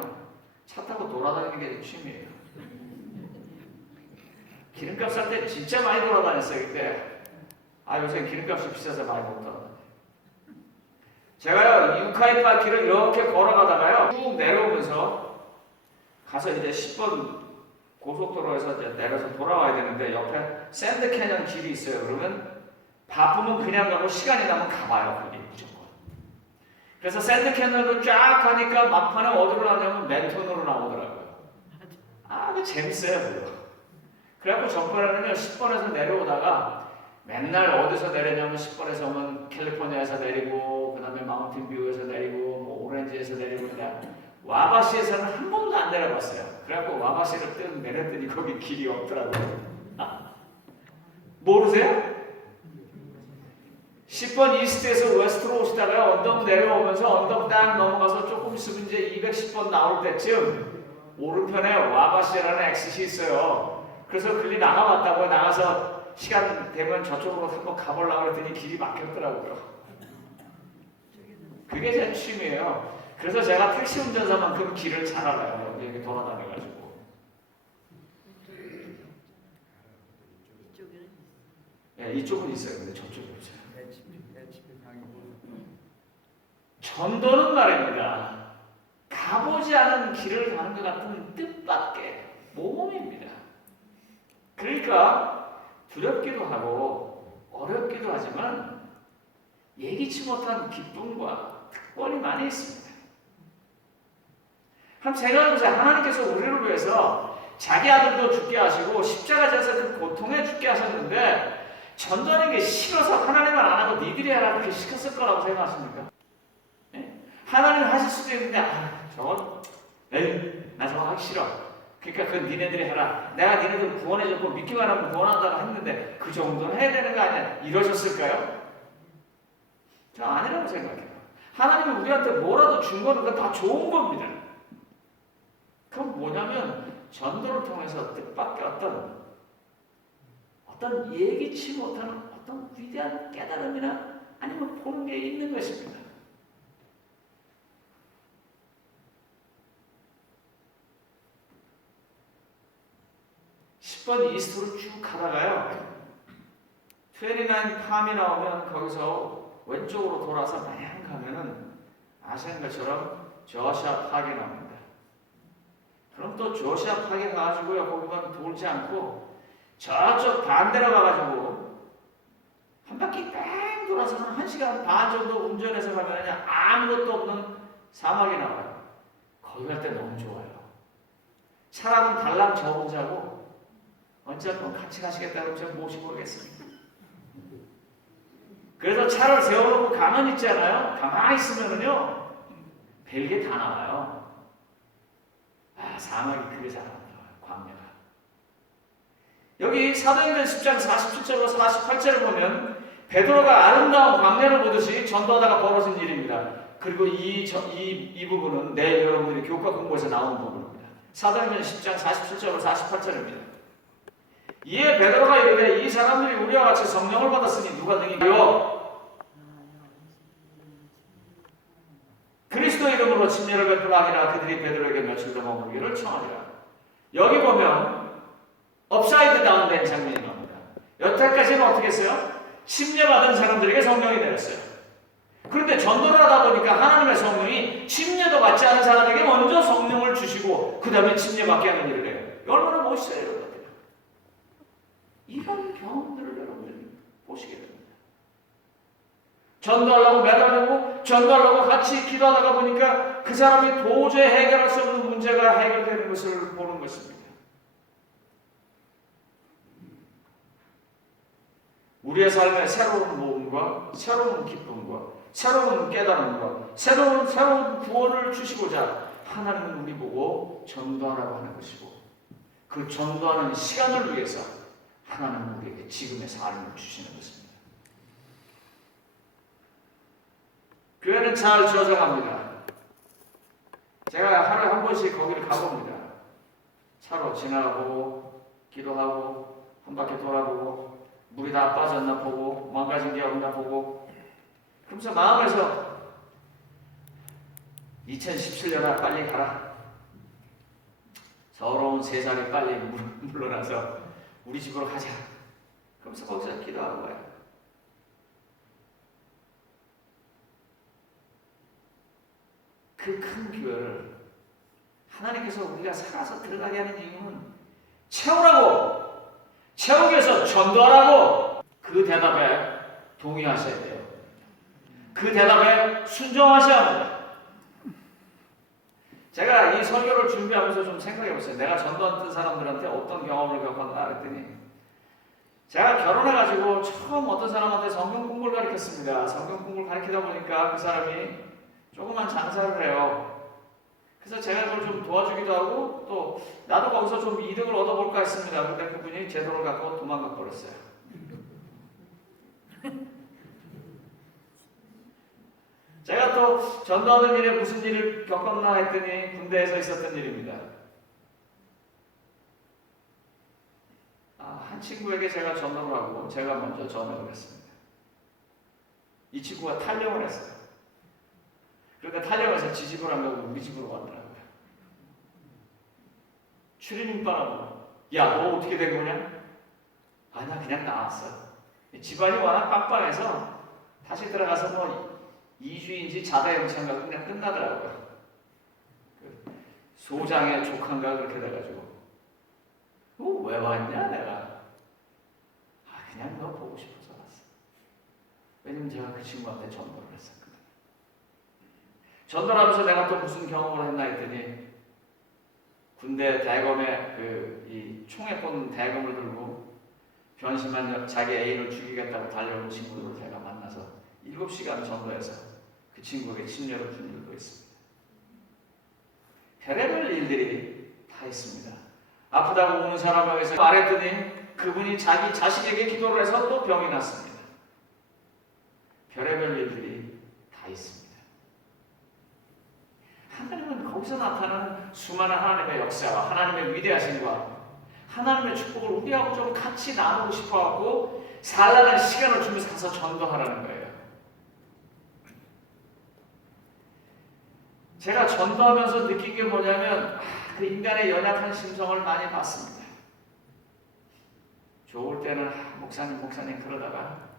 차 타고 돌아다니는 게 취미예요. 기름값 살 때 진짜 많이 돌아다녔어요. 그때 요새 기름값이 비싸서 많이 못 돌아다녀요. 제가요 유카이파 길을 이렇게 걸어가다가요 쭉 내려오면서 가서 이제 10번 고속도로에서 이제 내려서 돌아와야 되는데 옆에 샌드 캐년 길이 있어요. 그러면 바쁘면 그냥 가고 시간이 나면 가봐요. 거기 무조건. 그래서 샌드 캐년을 쫙 가니까 막판에 어디로 나냐면 맨톤으로 나오더라고요. 그 재밌어요. 그거. 그래갖고 전번에는요 10번에서 내려오다가 맨날 어디서 내리냐면 10번에서 오면 캘리포니아에서 내리고, 그 다음에 마운틴뷰에서 내리고, 오렌지에서 내리고, 그냥 와바시에서는 한 번도 안 내려봤어요. 그래갖고 와바시를 뜬 내렸더니 거기 길이 없더라고요. 모르세요? 10번 이스트에서 웨스트로 오시다가 언덕 내려오면서 언덕 딱 넘어가서 조금 있으면 이제 210번 나올 때쯤 오른편에 와바시라는 엑싯이 있어요. 그래서 글리 나가봤다고요. 나가서 시간 되면 저쪽으로 한번 가보려고 했더니 길이 막혔더라고요. 그게 제 취미예요. 그래서 제가 택시 운전사만큼 길을 잘 알아요. 이렇게 돌아다녀가지고. 이쪽은 있어요. 근데 저쪽이 없어요. 전도는 말입니다. 가보지 않은 길을 가는 것 같은 뜻밖의 모험입니다. 그러니까 두렵기도 하고 어렵기도 하지만 예기치 못한 기쁨과 특권이 많이 있습니다. 한번 생각해보세요. 하나님께서 우리를 위해서 자기 아들도 죽게 하시고 십자가에서 그 고통에 죽게 하셨는데 전도하는 게 싫어서 하나님은 안 하고 니들이 하라 그렇게 시켰을 거라고 생각하십니까? 예? 하나님 하실 수도 있는데 저건 나 저거 하기 싫어. 그러니까 그건 니네들이 해라. 내가 니네들 구원해줬고 믿기만 하면 구원한다고 했는데 그 정도는 해야 되는 거 아니야? 이러셨을까요? 저 아니라고 생각해요. 하나님이 우리한테 뭐라도 준 거는 그건 다 좋은 겁니다. 그건 뭐냐면 전도를 통해서 뜻밖의 어떤 예기치 못하는 어떤 위대한 깨달음이나 아니면 보는 게 있는 것입니다. (10번) 이스트로 쭉 가다가요 29 팜이 나오면 거기서 왼쪽으로 돌아서 마냥 가면은 아시는 것처럼 조시아 팍이 나옵니다. 그럼 또 조시아 팍에 가가지고요 거기만 돌지 않고 저쪽 반대로 가가지고 한 바퀴 뺑 돌아서 한 1시간 반 정도 운전해서 가면 그냥 아무것도 없는 사막이 나와요. 거기 갈 때 너무 좋아요. 차라는 달랑 저 혼자고 언제 한번 같이 가시겠다고 제가 모시고 오겠습니다. 그래서 차를 세워놓고 가만히 있잖아요. 가만히 있으면은요 별게 다 나와요. 사막이 그게 잘 안 나와요. 광야가. 여기 사도행전 10장 47절로 48절을 보면 베드로가 아름다운 광야를 보듯이 전도하다가 벌어진 일입니다. 그리고 이 부분은 내일 여러분들이 교과 공부에서 나오는 부분입니다. 사도행전 10장 47절로 48절입니다. 이에 베드로가 이르되 이 사람들이 우리와 같이 성령을 받았으니 누가 능히요 그리스도 이름으로 침례를 베풀하니라. 그들이 베드로에게 며칠 더 머무르기를 청하리라. 여기 보면 업사이드 다운된 장면이 나옵니다. 여태까지는 어떻게 했어요? 침례 받은 사람들에게 성령이 내렸어요. 그런데 전도를 하다 보니까 하나님의 성령이 침례도 받지 않은 사람에게 먼저 성령을 주시고 그 다음에 침례 받게 하는 일을 해요. 얼마나 멋있어요 여러분. 이런 경험들을 여러분들이 보시게 됩니다. 전도하려고 매달리고 전도하려고 같이 기도하다가 보니까 그 사람이 도저히 해결할 수 없는 문제가 해결되는 것을 보는 것입니다. 우리의 삶에 새로운 모험과 새로운 기쁨과 새로운 깨달음과 새로운 구원을 주시고자 하나님은 우리 보고 전도하라고 하는 것이고 그 전도하는 시간을 위해서 하나님은 우리에게 지금의 삶을 주시는 것입니다. 교회는 잘 저장합니다. 제가 하루에 한 번씩 거기를 가봅니다. 차로 지나가보고 기도하고 한 바퀴 돌아보고 물이 다 빠졌나 보고 망가진 게 없나 보고 그러면서 마음에서 2017년아 빨리 가라. 더러운 세상이 빨리 물러나서 우리 집으로 가자. 그러면서 거기서 기도하는 거예요. 그 큰 교회를 하나님께서 우리가 살아서 들어가게 하는 이유는 채우라고, 채우기 위해서 전도하라고. 그 대답에 동의하셔야 돼요. 그 대답에 순종하셔야 합니다. 제가 이 설교를 준비하면서 좀 생각해봤어요. 내가 전도했던 사람들한테 어떤 경험을 겪었나 그랬더니 제가 결혼해가지고 처음 어떤 사람한테 성경 공부를 가르쳤습니다. 성경 공부를 가르치다 보니까 그 사람이 조그만 장사를 해요. 그래서 제가 그걸 좀 도와주기도 하고 또 나도 거기서 좀 이득을 얻어볼까 했습니다. 근데 그분이 제 돈을 갖고 도망가 버렸어요. 제가 또 전도하는 일에 무슨 일을 겪었나 했더니 군대에서 있었던 일입니다. 한 친구에게 제가 전도를 하고 제가 먼저 전역을 했습니다. 이 친구가 탈영을 했어요. 그런데 탈영해서 지 집으로 안 가고 우리 집으로 왔더라고요. 추리닝 빨아보고 야, 너 어떻게 된 거냐? 나 그냥 나왔어. 집안이 워낙 빡빡해서 다시 들어가서 뭐 2주인지 자다 영창가 그냥 끝나더라고요. 소장의 조카인가 그렇게 돼가지고 왜 왔냐 내가. 그냥 너 보고 싶어서 왔어. 왜냐면 제가 그 친구한테 전도를 했었거든요. 전도를 하면서 내가 또 무슨 경험을 했나 했더니 군대 대검에 이 총에 꽂은 대검을 들고 변심한 자기 애인을 죽이겠다고 달려온 친구들을 제가 만나서 7시간 전도해서 그 친구에게 침례를 준 일도 있습니다. 별의별 일들이 다 있습니다. 아프다고 우는 사람에게서 말했더니 그분이 자기 자식에게 기도를 해서 또 병이 났습니다. 별의별 일들이 다 있습니다. 하나님은 거기서 나타나는 수많은 하나님의 역사와 하나님의 위대하심과 하나님의 축복을 우리하고 좀 같이 나누고 싶어하고 살라는 시간을 주면서 가서 전도하라는 거예요. 제가 전도하면서 느낀 게 뭐냐면 그 인간의 연약한 심성을 많이 봤습니다. 좋을 때는 목사님 그러다가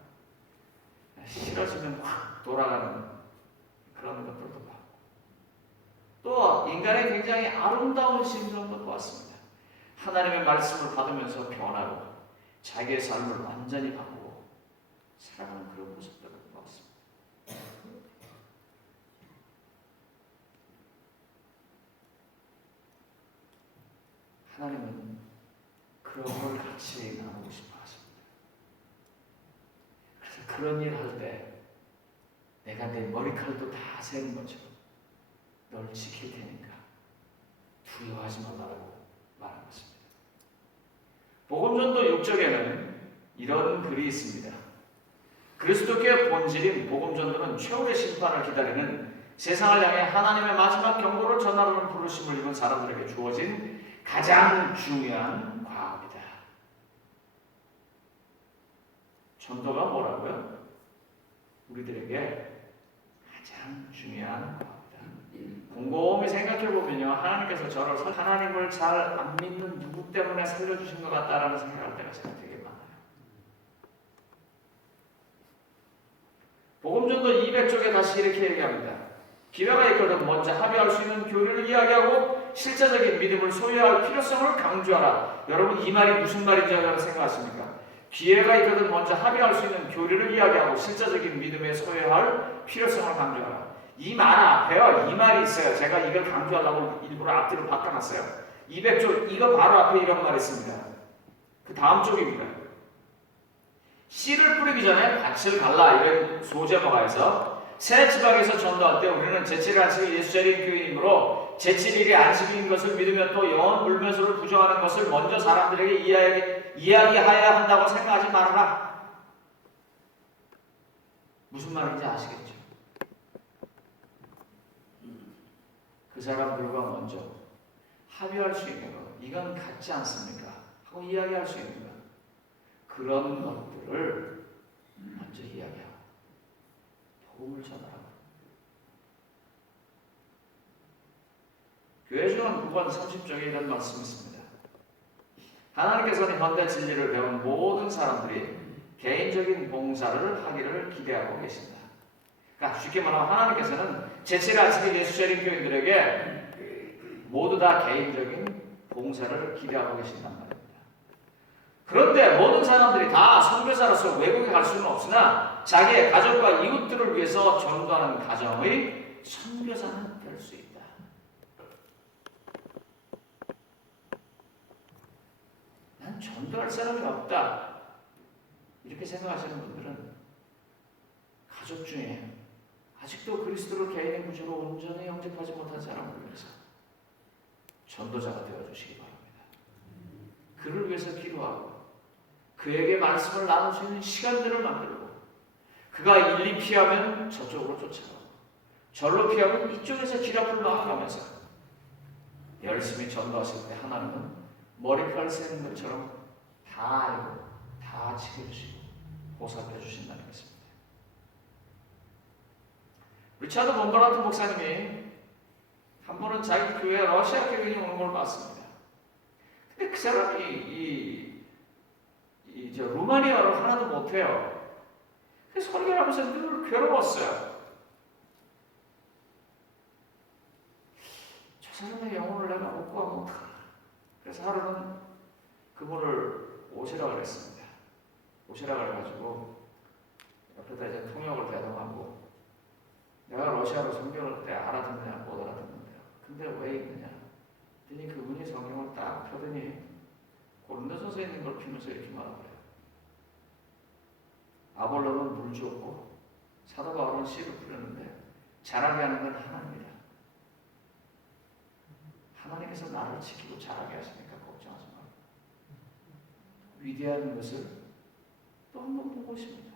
싫어지면 확 돌아가는 그런 것들도 봤고 또 인간의 굉장히 아름다운 심성도 보았습니다. 하나님의 말씀을 받으면서 변하고 자기의 삶을 완전히 바꾸고 살아가는 그런 모습들을 보았습니다. 하나님은 그런 걸 같이 나누고 싶어 하십니다. 그래서 그런 일 할 때 내가 내 머리칼도 다 세는 것처럼 널 지킬 테니까 두려워하지 말라고 말한 것입니다. 복음전도 6쪽에는 이런 글이 있습니다. 그리스도께 본질인 복음전도는 최후의 심판을 기다리는 세상을 향해 하나님의 마지막 경고를 전하려는 부르심을 입은 사람들에게 주어진 가장 중요한 과업이다. 전도가 뭐라고요? 우리들에게 가장 중요한 과업이다. 곰곰이 생각해보면요, 하나님께서 저를 하나님을 잘 안 믿는 누구 때문에 살려주신 것 같다라는 생각할 때가 제가 되게 많아요. 복음전도 200쪽에 다시 이렇게 얘기합니다. 기회가 있거든 먼저 합의할 수 있는 교리를 이야기하고 실제적인 믿음을 소유할 필요성을 강조하라. 여러분 이 말이 무슨 말인지 생각하십니까? 기회가 있거든 먼저 합의할 수 있는 교리를 이야기하고 실제적인 믿음에 소유할 필요성을 강조하라. 이 말 앞에요. 이 말이 있어요. 제가 이걸 강조하려고 일부러 앞뒤로 바꿔놨어요. 200쪽 이거 바로 앞에 이런 말이 있습니다. 그 다음 쪽입니다. 씨를 뿌리기 전에 밭을 갈라 이런 소제목에서 새 지방에서 전도할 때 우리는 제7일 안식일 예수자리인 교인이므로 제7일이 안식일인 것을 믿으며 또 영원 물면서를 부정하는 것을 먼저 사람들에게 이야기하여야 한다고 생각하지 말아라. 무슨 말인지 아시겠죠? 그 사람들과 먼저 합의할 수 있는 것, 이건 같지 않습니까? 하고 이야기할 수 있는 것, 그런 것들을 먼저 이야기하고 복음을 전하라고. 교회중은 9번 30쪽에 이런 말씀이 있습니다. 하나님께서는 현대 진리를 배운 모든 사람들이 개인적인 봉사를 하기를 기대하고 계신다. 그러니까 쉽게 말하면 하나님께서는 제7일 안식일 예수자리인 교인들에게 모두 다 개인적인 봉사를 기대하고 계신단 말입니다. 그런데 모든 사람들이 다 선교사로서 외국에 갈 수는 없으나 자기의 가족과 이웃들을 위해서 전도하는 가정의 선교사는 될 수 있다. 난 전도할 사람이 없다. 이렇게 생각하시는 분들은 가족 중에 아직도 그리스도를 개인의 구주로 온전히 영접하지 못한 사람을 위해서 전도자가 되어주시기 바랍니다. 그를 위해서 기도하고 그에게 말씀을 나눌 수 있는 시간들을 만들고 그가 일리 피하면 저쪽으로 쫓아가고 절로 피하면 이쪽에서 길 앞을 막아가면서 열심히 전도하실 때 하나님은 머리칼 세는 것처럼 다 알고 다 지켜주시고 보살펴 주신다는 것입니다. 리차드 본바라트 목사님이 한 번은 자기 교회에 러시아 교인이 오는 걸 봤습니다. 근데 그 사람이 루마니아어를 하나도 못해요. 그래서 설교를 하면서 늘 괴로웠어요. 저 사람의 영혼을 내가 못 구하면 어떡하나. 그래서 하루는 그분을 오시라 그랬습니다. 오시라 그래가지고 옆에다 이제 통역을 대동하고 내가 러시아로 선교할 때 알아듣느냐 못 알아듣는데요. 근데 왜 있느냐? 그랬더니 그분이 하면서 이렇게 말합니다. 아볼로는 물 주었고 사도 바울은 씨를 뿌렸는데 자라게 하는 건 하나님이다. 하나님께서 나를 지키고 자라게 하시니까 걱정하지 마. 위대한 것을 또 한 번 보고 있습니다.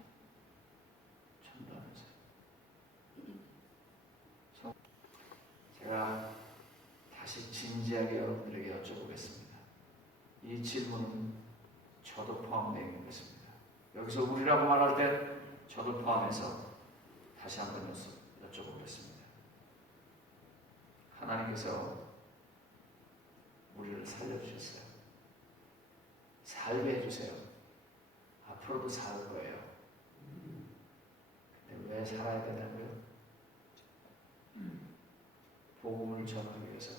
전도하면서. 제가 다시 진지하게 여러분들에게 여쭤보겠습니다. 이 질문은 저도 포함되어 있는 것입니다. 여기서 우리라고 말할 때 저도 포함해서 다시 한번 여쭤보겠습니다. 하나님께서 우리를 살려주셨어요. 살게 해주세요. 앞으로도 살 거예요. 근데 왜 살아야 되냐고요? 복음을 전하기 위해서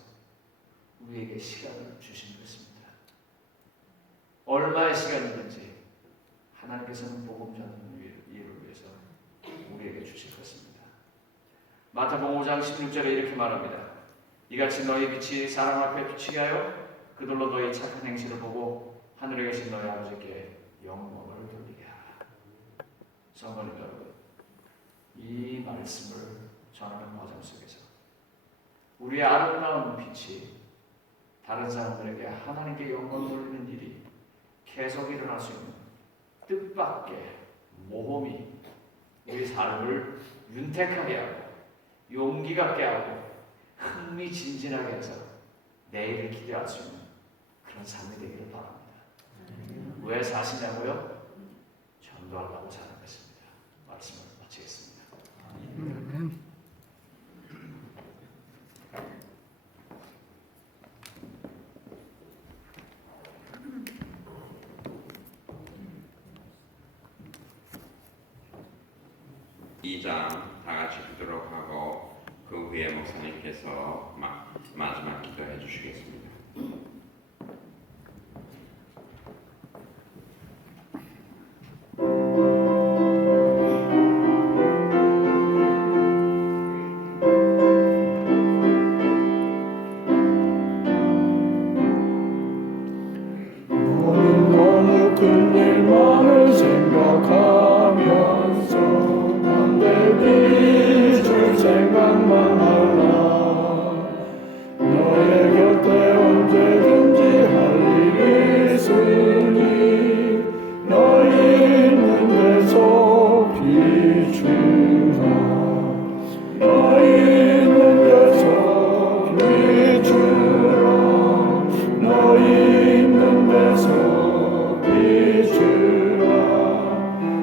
우리에게 시간을 주신 것입니다. 얼마의 시간이든지 하나님께서는 복음 전하는 일을 위해서 우리에게 주실 것입니다. 마태복음 5장 16절에 이렇게 말합니다. 이같이 너희 빛이 사람 앞에 비치게 하여 그들로 너희 착한 행실을 보고 하늘에 계신 너희 아버지께 영광을 돌리게 하라. 성도님 여러분, 이 말씀을 전하는 과정 속에서 우리의 아름다운 빛이 다른 사람들에게 하나님께 영광을 돌리는 일이 계속 일어날 수 있는 뜻밖의 모험이 우리 삶을 윤택하게 하고 용기 갖게 하고 흥미진진하게 해서 내일을 기대할 수 있는 그런 삶이 되기를 바랍니다. 왜 사시냐고요? 전도하려고 사는 것입니다. 말씀을 마치겠습니다. 이 장 다 같이 듣도록 하고 그 후에 목사님께서 마지막 기도해 주시겠습니다. 너무 큰 일만을 생각하면서 남들 빚을 생각만 하라. 너의 곁에 언제든지 할 일이 있으니 너희 있는 데서 비추라. 너희 있는 데서 비추라. 너희 있는 데서 비추라.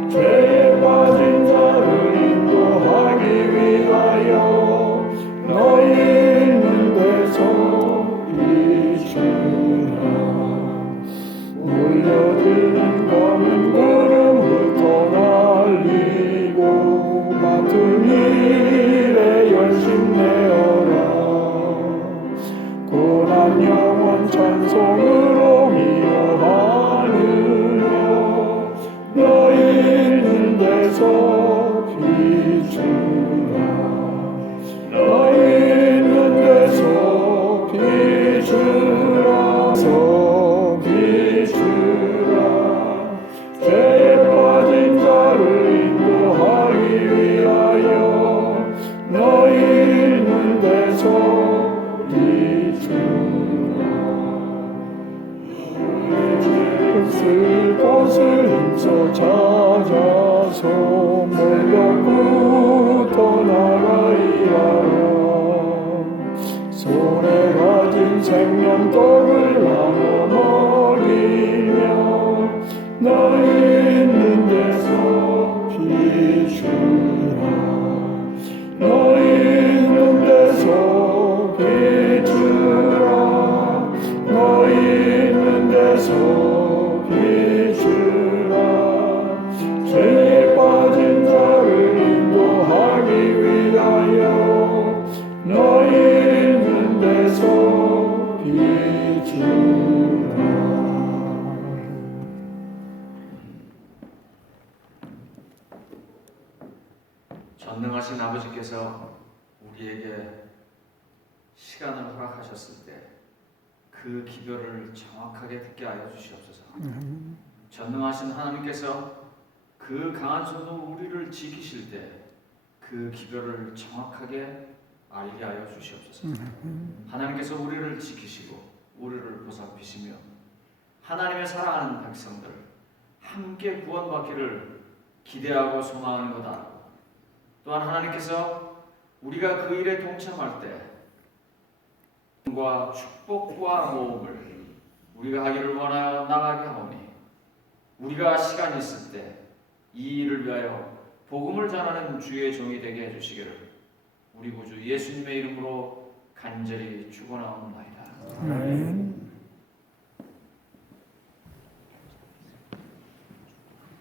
죄에 빠진 자를 인도하기 위하여 너희 있는 데서 비추라. 올려드린 검은 구름 흩어날리고 맡은 일에 열심내어라. 고난 영원 찬송으로 이어가느냐. 너희 있는 데서 비추라. 너희 있는 데서 비추라. 비추라. 죄에 빠진 자를 인도하기 위하여 너희 있는 데서 비추라. 쓸 곳을 힘써 찾아서 멀려부터 나가이 하라. 손에 가진 생명떡을 나눠 먹이며 너희 있는 데서 비추라. 너희 있는 데서 비추라. 너희 있는 데서 비추라. 죄에 빠진 자를 인도하기 위하여 너희 있는 데서 비추라. 전능하신 아버지께서 우리에게 시간을 허락하셨을 때 그 기도를 정확하게 듣게 하여 주시옵소서. 전능하신 하나님께서 그 강한 손으로 우리를 지키실 때 그 기별을 정확하게 알게 하여 주시옵소서. 하나님께서 우리를 지키시고 우리를 보살피시며 하나님의 사랑하는 백성들 함께 구원받기를 기대하고 소망하는 것 알고, 또한 하나님께서 우리가 그 일에 동참할 때 축복과 모험을 우리가 하기를 원하여 나가게 하오니, 우리가 시간이 있을 때 이 일을 위하여 복음을 전하는 주의 종이 되게 해주시기를 우리 구주 예수님의 이름으로 간절히 축원하옵나이다. 아멘.